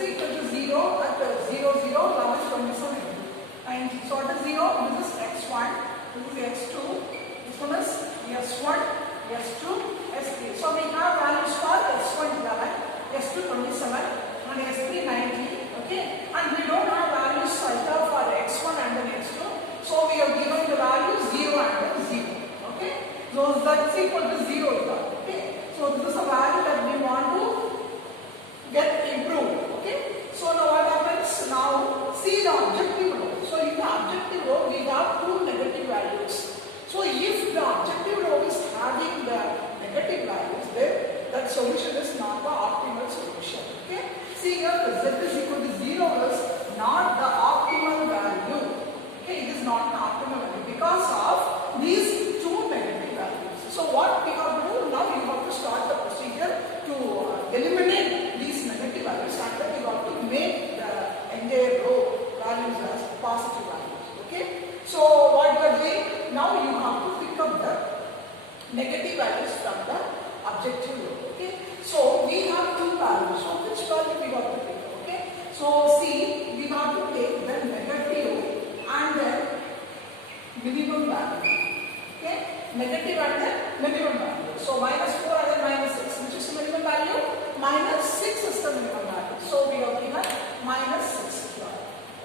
is equal to 0 at 0, 0, 11, 27, 90. So what is 0? This is x1, this is x2, this one is s1, s2, s3. So we have values for s1 11, s2 27 and s3 90. Okay, and we don't have values either for x1 and then x2. So we have given the value 0 and 0. Okay, so that's equal to 0 here. Okay, so this is a value that we want to get improved. Okay, so now what happens? Now see the objective row. So in the objective row we have two negative values. So if the objective row is having the negative values, then that solution is not the optimal solution. Okay, see here the z is equal to 0 is not the optimal value. Okay, it is not the optimal value because of these two negative values. So what we have to do now, we have to start the procedure to eliminate these negative values, and then we have to make the entire row values as positive values. Okay, so what you are doing now, you have to pick up the negative values from the objective row. Okay, so we have two values. So which value we have to pick up? Okay, so see, we have to take the negative and the minimum value. Okay, negative and the minimum value. So minus 4 and then minus 6, which is the minimum value? Minus 6 is the minimum value. So we have given minus 6 here.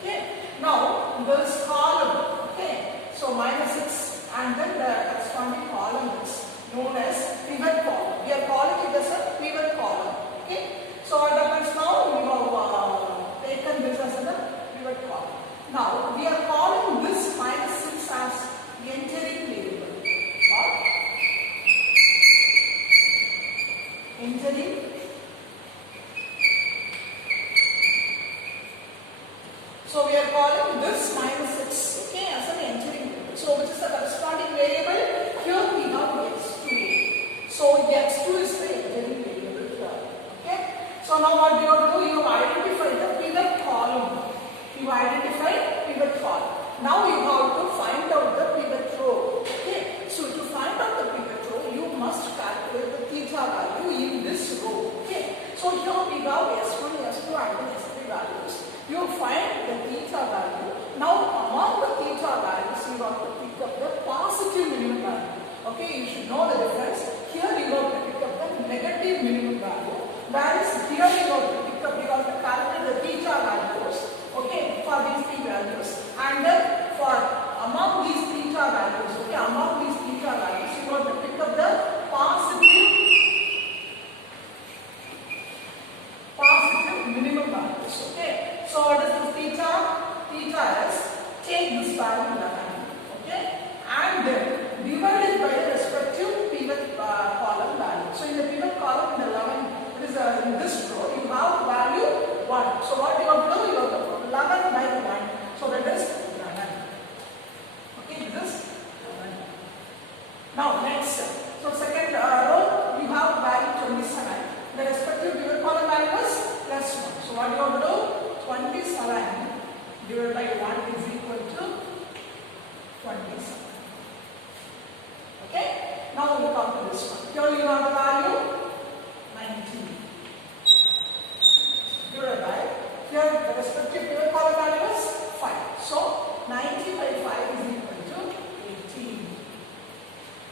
Okay, now this column. Okay, so minus 6 and then the corresponding column is known as pivot column. We are calling it as a pivot column. Okay, so what happens now? We have taken this as a pivot column. Now we are calling this minus 6 as entering variable or entering. So we are calling this minus 6, okay, as an entering variable. So which is the corresponding variable? Here we have x2. So x2 is the entering variable here. Okay. So now what you have to do? You have identified the pivot column. You identify pivot column. Now you have to find out the pivot row. Okay. So to find out the pivot row, you must calculate the theta value in this row. Okay. So here we have s1, s2 and s3 values. You find the theta value. Now among the theta values, you have to pick up the positive minimum value. Okay. You should know the difference. Here you have to pick up the negative minimum value. Whereas here you have to pick up, you have to calculate the theta values. Okay, for these three values, and then for among these theta values, okay, among these theta values, you have to pick up the positive minimum values. Okay, so what is the theta? Theta is take this value 11, okay, and then divide it by the respective pivot column value. So in the pivot column, in the 11, it is in this row, you have value 1. So what you have to do? You have to put 11 by 1. So that is 11. Okay, this is 11. Now next, so second row, you have value 27. The respective pivot column value is plus 1. So what you have to do? 27 divided by 1 is equal to 27. Okay, now we will come to this one. Here you have the value 19. Divided by, here the respective pivot column value is 5. So 90 by 5 is equal to 18.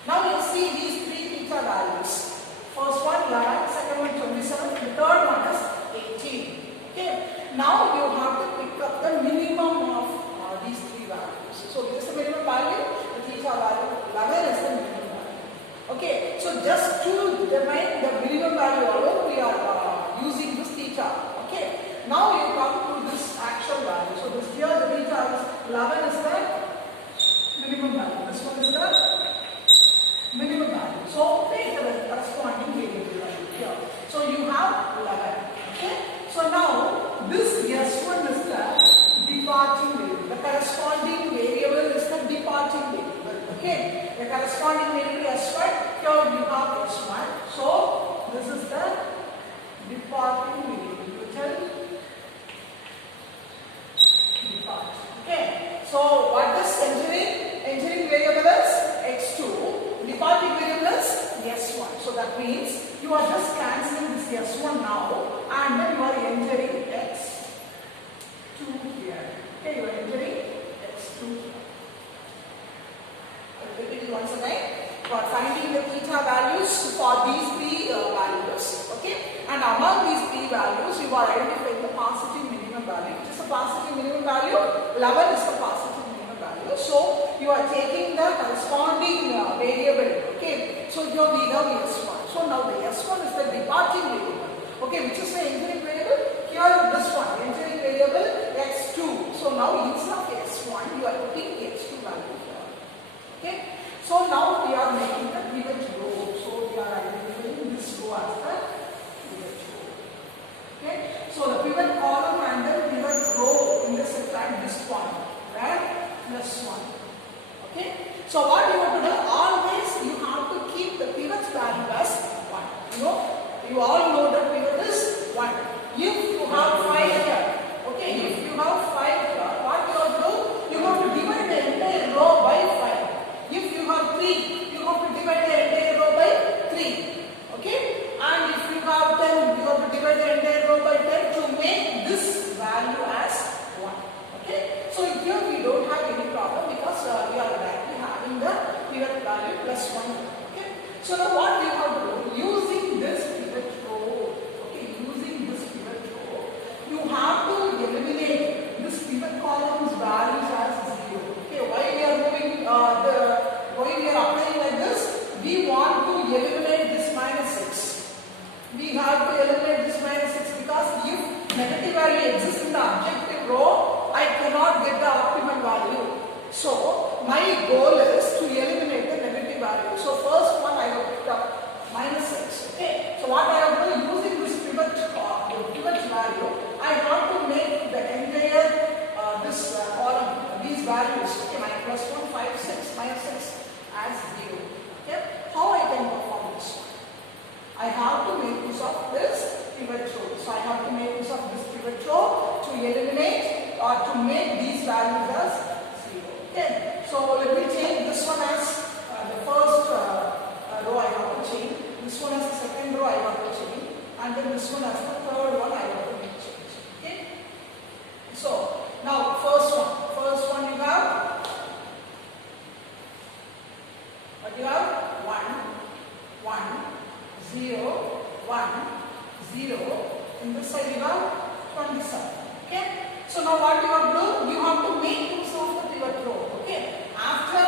Now you see these three theta values. First one 11, second one 27, the third one is 18. Okay. Now you have to pick up the minimum of these three values. So this is the minimum value, the theta value 11 is the minimum value. Okay. So just to determine the minimum value alone, we are using this theta. Okay. Now you come to this actual value. So this here the theta is 11 is the minimum value. This one is the minimum value. So take the corresponding variable value here. So you have 11. Okay. So now this S1 is the departing variable. The corresponding variable is the departing variable. Okay. The corresponding variable S1. Here you have S1. So this is the departing variable. Depart. Okay. So what is entering? Entering variable is x2. Departing variable is s1. So that means you are just cancelling this s1 now, and then you are entering once again. You are finding the theta values for these three values. Okay. And among these three values, you are identifying the positive minimum value. Which is the positive minimum value? 11 is the positive minimum value. So you are taking the corresponding variable. Okay. So here we have S1. So now the S1 is the departing variable. Okay, which is the entering variable? Here this one, entering variable x2. So now instead of S1, you are putting X2 value here. Okay. So now we are making the pivot row. So we are identifying this row as the pivot row. Okay. So the pivot column and the pivot row intersect at this point, right? Plus 1. Okay. So what you have to do? Always you have to keep the pivot value as 1. You know, you all know that pivot is 1. If you have 5 here, okay, if you have 5 here, what you have to do? You have to divide the entire row by 5. If you have 3, you have to divide the entire row by 3. Okay? And if you have 10, you have to divide the entire row by 10 to make this value as 1. Okay? So here we don't have any problem because we are directly having the pivot value plus 1. Okay? So now what we have to do? Using this pivot row, okay, using this pivot row, you have to eliminate this pivot column's values as 0. Okay, why we are moving why we are applying like this? We want to eliminate this minus 6. We have to eliminate this minus 6 because if negative value exists in the objective row, I cannot get the optimal value. So my goal is to eliminate the negative value. So first one I have picked up minus 6. Okay. So what I have to do, using this pivot value, I have to make the entire this column, these values. Okay, my plus 1, 5, 6, minus 6 as 0. Okay. How I can perform this one? I have to make use of this pivot row. So I have to make use of this pivot row to eliminate or to make these values as 0. Okay. So let me change this one as the first row I have to change. This one as the second row I have to change. And then this one as the third one I have to change. Okay. So now first one you have. What you have? 1, 1, 0, 1, 0. In this side you have 27. Okay. So now what you have to do? You have to make use of the pivot row. Okay. After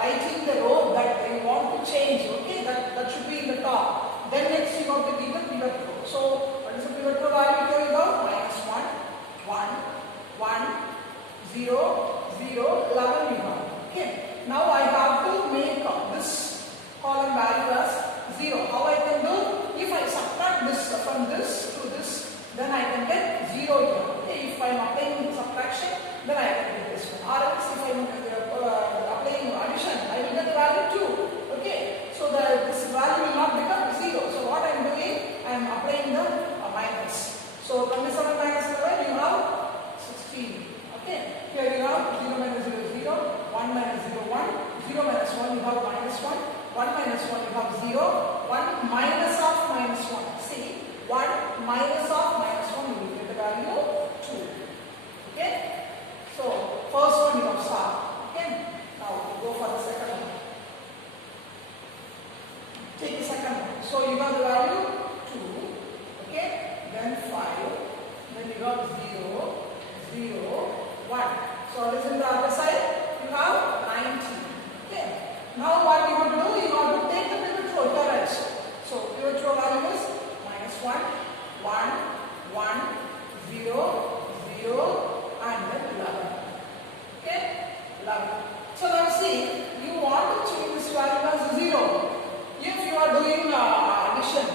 writing the row that you want to change, okay, that should be in the top. Then next you have to give the pivot row. So what is the pivot row value here? You have minus 1, 1, 1, 0, 0, 11 you have. Okay. Now I have to make this column value as 0. How I can do? If I subtract this from this to this, then I can get 0 here. Okay. If I am applying subtraction, then I can get this one. Or else if I am applying addition, I will get the value 2. Okay. So this value will not become 0. So what I am doing? I am applying the minus. So 27 minus 11, you have 16. Okay. Here you have 0 minus 0, 0. 1 minus 0, 1. 0 minus 1, you have minus 1. 1 minus 1, you have 0. 1 minus of minus 1. See, 1 minus of minus 1, you will get the value 2. Okay. So, first one you have solved. Okay. Now, go for the second one. Take the second one. So, you have the value 2. Okay. Then 5. Then you have 0, 0, 1. So, this is the other side. You have 19. Okay. Now what you have to do? You have to take the pivot row here also. So pivot row value is minus 1, 1, 1, 0, 0, and then 11. Okay. 11. So now see, you want to change this value as 0. If you are doing addition,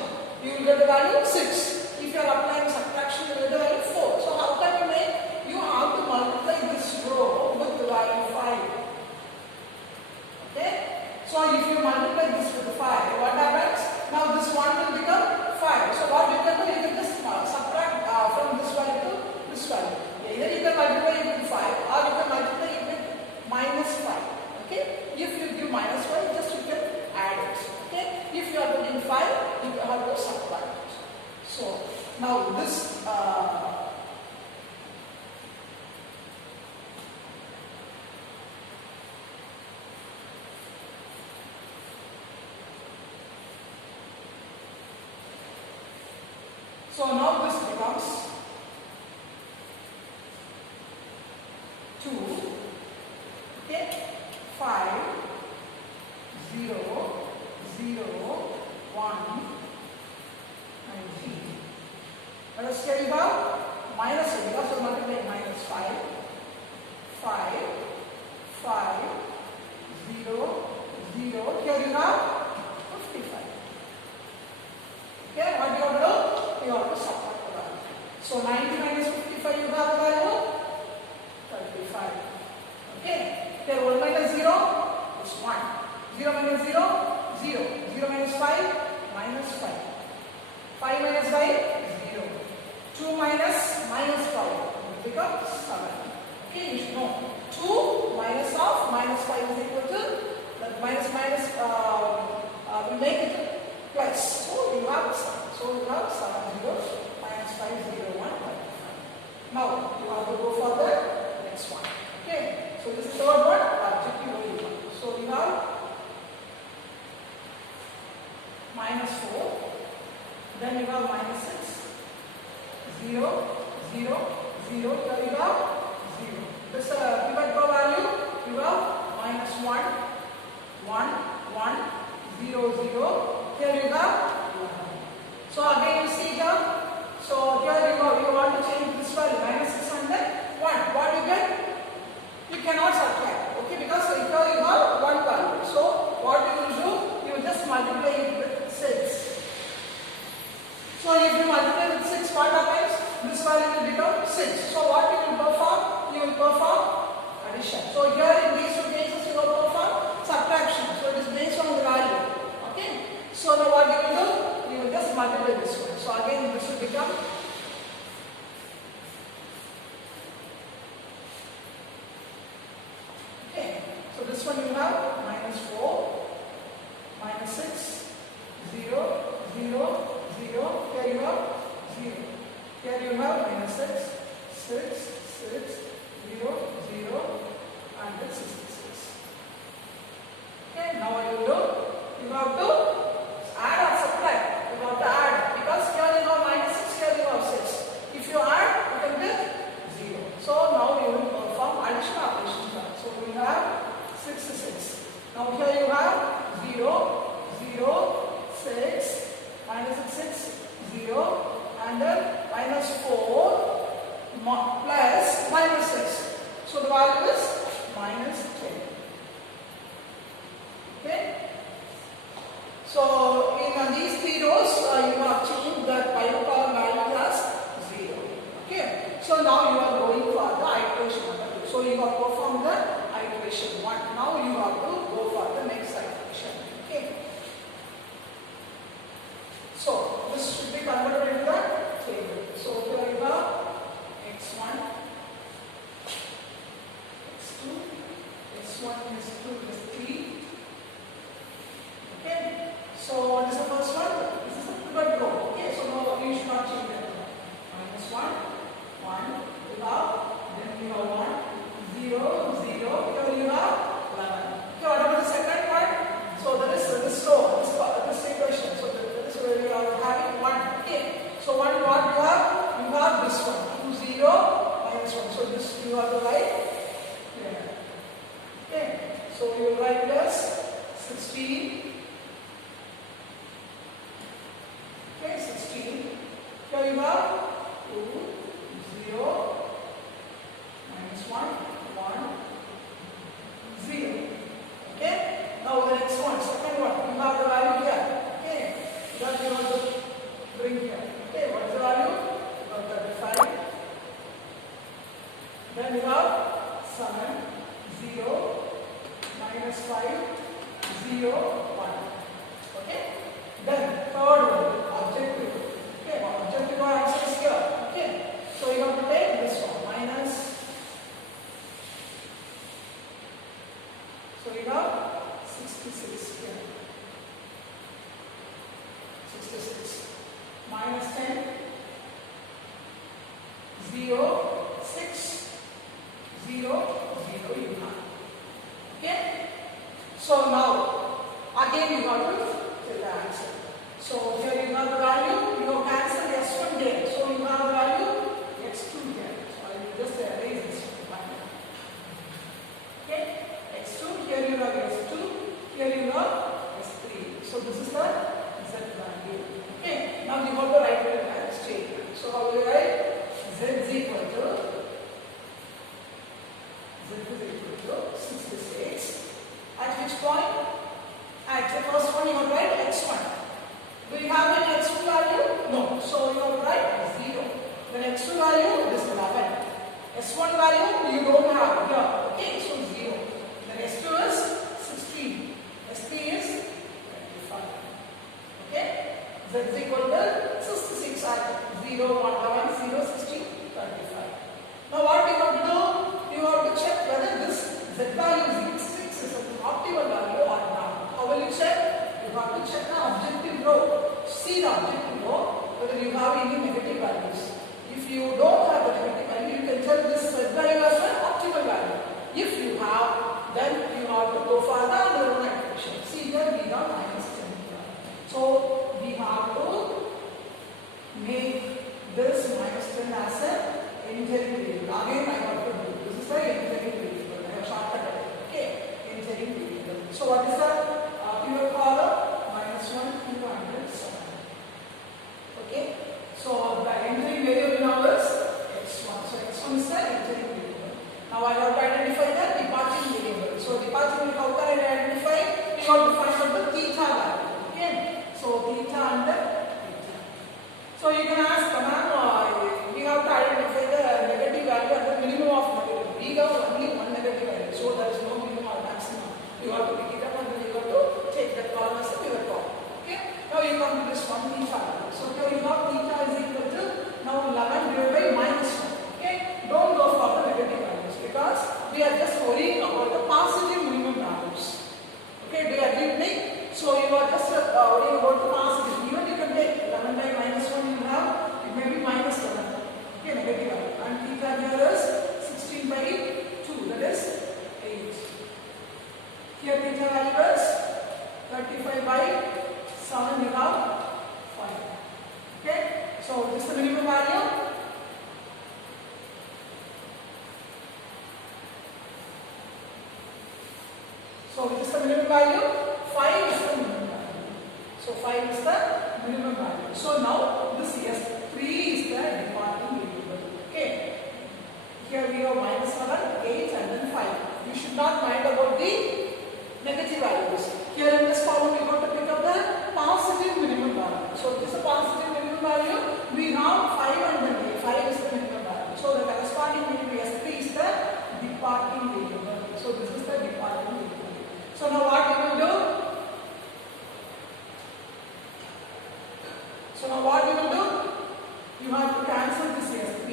you will get the value 6. If you are applying subtraction, you will get the value 4. So how can you make? You have to multiply this row with the value 5. Okay? So if you multiply this with 5, what happens? Now this 1 will become 5. So what you can do? You can just subtract from this value to this value. Either you can multiply it with 5 or you can multiply it with minus 5. Okay? If you give minus 5, just you can add it. Okay? If you are doing 5, you have to subtract it. So now this So now this becomes 2, okay, 5, 0, 0, 1, and 3. Let us carry out minus it because we are multiplying minus 5, 5, 5, 0, 0. Here you have 55. Okay, what you have to do? You have to subtract the value. So 90 minus 55, you have the value 35. Okay, here 1 minus 0 is 1. 0 minus 0, 0. 0 minus 5, minus 5. 5 minus 5, 0. 2 minus 5 will become 7. Okay, you should know. 2 minus of minus 5 is equal to that minus will make it plus. So you have 7. So you have 7 zeros minus 5 0 1 5. Now you have to go for the next one. Okay. So this is third one, objective only one. So you have minus 4. Then you have minus 6. 0 0 0. Here you have 0. This pivot per value, you have minus 1, 1, 1, 0, 0. Here you have 11. So again you see here. So here you want to change this value, minus 6 and then 1. What you get? You cannot subtract. Okay, because here you have 1 value. So what you will do? You will just multiply it with 6. So if you multiply with 6, what happens? This value will become 6. So what you will perform? You will perform addition. So here in these two cases you will perform subtraction. So it is based on the value. Okay. So now what you will do? You will just multiply this one. So again this will become okay. So this one you have minus 4, minus 6, 0, 0, 0. Here you have 0. Here you have minus 6, 6, 6, 0, 0, and then 66. Okay, now what you do? You have to add or subtract. You have to add because here you have minus 6, here you have 6. If you add, you can get 0. So now you will perform addition operations. So we have 66. Now here you have 0, 0, 6, minus 6, 0. And then minus 4 plus minus 6. So the value is minus 10. Okay. So in these three rows, you have changed the pivot column value as 0. Okay. So now you are going for the iteration number 2. So you have performed the iteration 1. Now you have to go for the next iteration. Okay. So this should be converted into the table. So here you have x1, x2, x1 is 2 is 3. Okay. So what is the first one? This is a pivot row. Okay. So now you should not change that. Minus 1, 1, you have, then you have 1, 0, 0. Here you have 11. Okay. What about the second one? So there is this row, this equation. So that is where you are having 1. Okay. So what you have? You have this one, 2, 0, minus 1. So this you have to write here. Okay. So you will write as 16. Okay, 16. Here you have 2, 0, minus 1, 1, 0. Okay. Now the next one, second one, you have the value here. Okay. That you have to bring here. Okay, what is the value? You have 35. Then you have 7, 0, minus 5, 0, 1. Okay. Then third one, objective. Okay, objective answer is here. Okay. So you have to take this one, minus. So you have 66 here. 66. Minus 10, 0, 6, 0, 0 you have. Okay? So now, again you have to fill the answer. So here you have the value, you have cancelled S1 x1 here. So you have the value x2 here. So I will just erase this one. Okay, x2, here you have s2, here you have s3. So this is the z value. Okay, now you have to write it as statement. So how will you write? Z is equal to 66. At which point? At the first one you have to write x1. Do you have any x2 value? No. So you have to write 0. Then x2 value is 11. S1 value you don't have here. Okay, so 0. Then S2 is 16. S3 is 25. Okay? Z is equal to 66 at 0, 1, 11, 0, 16, 35. Now what you have to do? You have to check whether this Z value 66 is an optimal value or not. How will you check? You have to check the objective row. See the objective row whether you have any negative values. If you don't have the negative value, you can tell this Z value as an optimal value. If you have, then you have to go for the other one equation. See here we have minus 10 here. So we have to make this minus 10 as an entering variable. Again I have to do. This is the entering variable. I have shortcut it. Okay, entering variable. So what is the pivot column? Minus 1, 207. Okay. So the entering variable now is x1. So x1 is the entering variable. Now I have to identify the departing variable. So departing variable, how can I identify? We have to find out the theta value. Okay. So theta and theta. So you can ask, we have to identify the negative value and the minimum of negative. We have only one negative value. So there is no minimum or maximum. You have to pick it up and then you have to take that column as a pivot column. Okay. Now you come to this one theta value. So here you have theta is equal to now 11 divided by minus 1. Okay. Don't go for the negative values because we are just worrying about the positive minimum values. Okay. Do you agree with me? So you are just worrying about the positive. Even you can take 11 by minus 1 you have, it may be minus 11. Okay. Negative value. And theta here is 16 by 2. That is 8. Here theta value is 35 by 7 you have 5. Okay. So this is the minimum value. So which is the minimum value? 5 is the minimum value. So 5 is the minimum value. So now this S3 is the departing variable. Okay. Here we have minus 7, 8 and then 5. You should not mind about the negative values. Here in this column we are going to pick up the positive minimum value. So this is a positive minimum value. We have 5 and then 8. 5 is the minimum value. So the corresponding variable S3 is the departing variable. So this is the departing variable. So now what you will do? So now what you will do? You have to cancel this S3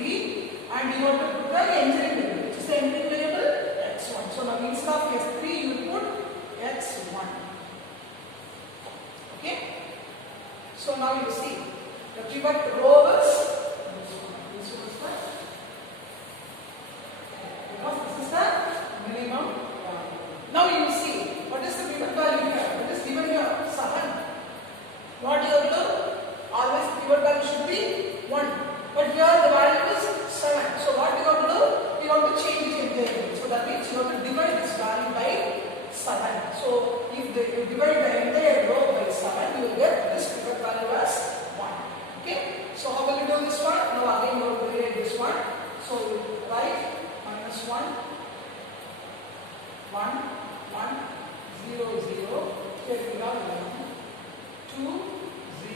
and you have to put the entering variable. Which is the entering variable? X1. So now instead of S3 you will put X1. Okay. So now you see the pivot row is this one. This one is the because this is the minimum value. Now you will see what is the pivot value here? What is given here? 7. What you have to do? Always the pivot value should be 1. But here the value is 7. So what you have to do? You have to change it there. So that means you have to divide this value by 7. So if you divide the entire row by 7, you will get this pivot value as 1. Okay. So how will you do this one? Now again you have to create this one. So you write minus 1, 1, 1, 0, 0. Here we have 11. 2,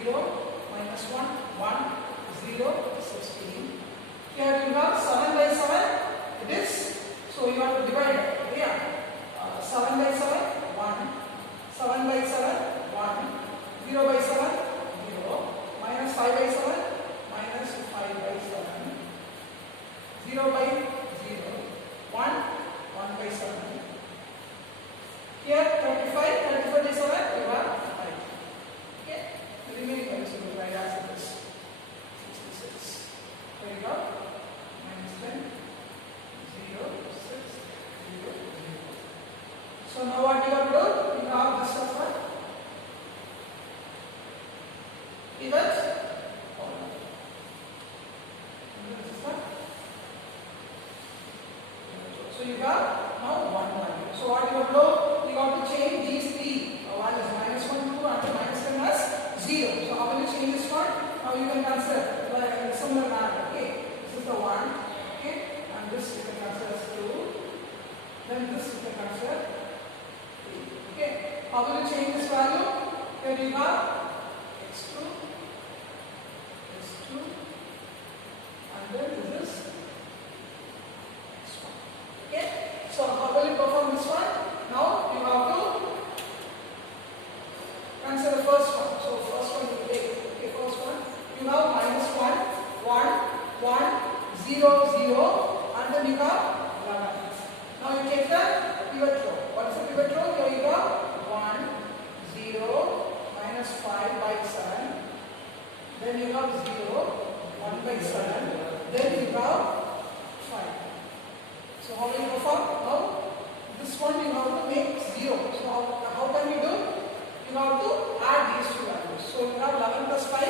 0, minus 1, 1, 0, 16. Here you have 7 by 7. It is. So you have to divide it. Yeah. 7 by 7, 1. 7 by 7, 1. 0 by 7, 0. Minus 5 by 7, minus 5 by 7. 0 by 0. 1, 1 by 7. Here 35 by 7, you have 5. Okay. The remaining values will be right as it is. 66. There you go. Minus 10. 0, 6, 0, 0. So now what you have to do? You have this as a pivot column. So you got now 1 value. So what you have to do? You have to change these three. One is minus 1, 2 and minus 10 as 0. So how will you change this one? Now you can consider like similar manner. Okay, this is the 1. Okay, and this you can consider as 2. Then this you can consider 3. Okay, how will you change this value? Here you got x2, x2, and then this is x1. Okay, so how will you perform this one? Now you have to consider the first one. So first one you take. Okay, first one you have minus 1, 1, 1, 0, 0, and then you have 11. Now you take the pivot row. What is the pivot row? Here you have 1, 0, minus 5 by 7. Then you have 0, 1 by 7. Then you have 5. So how will you perform? Now this one you have to make 0. So how can you do? You have to add these two values. So you have 11 plus 5,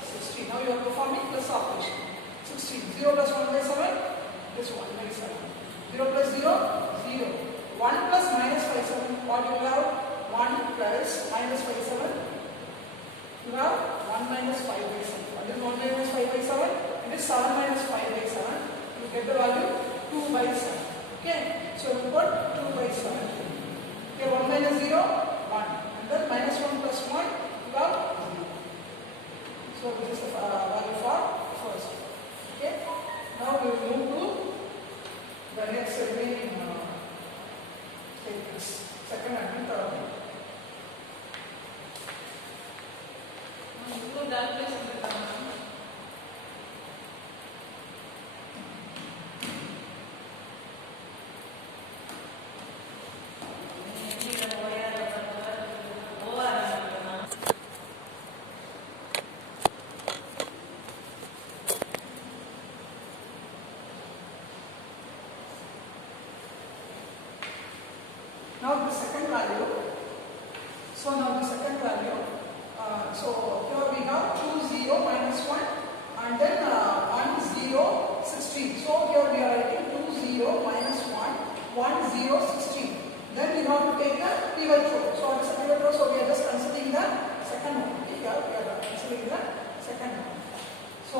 16. Now you are performing plus operation. 16. 0 plus 1 by 7 is 1 by 7. 0 plus 0, 0. 1 plus minus 5, 7. What you have? 1 plus minus 5, 7. You have 1 minus 5 by 7. What is 1 minus 5 by 7? It is 7 minus 5 by 7. You get the value 2 by 7. Okay. So you put 2 by 7. Okay, 1 minus 0, 1. And then minus 1 plus 1, you have 0. So this is the value for first. Okay. Now we will move to the next remaining statements. Second and third. Now the second value. So now the second value. So here we have 2, 0, minus 1 and then 1, 0, 16. So here we are writing 2, 0, minus 1, 1, 0, 16. Then we have to take the pivot row. So what is the pivot row? So we are just considering the second one. Okay, here we are considering the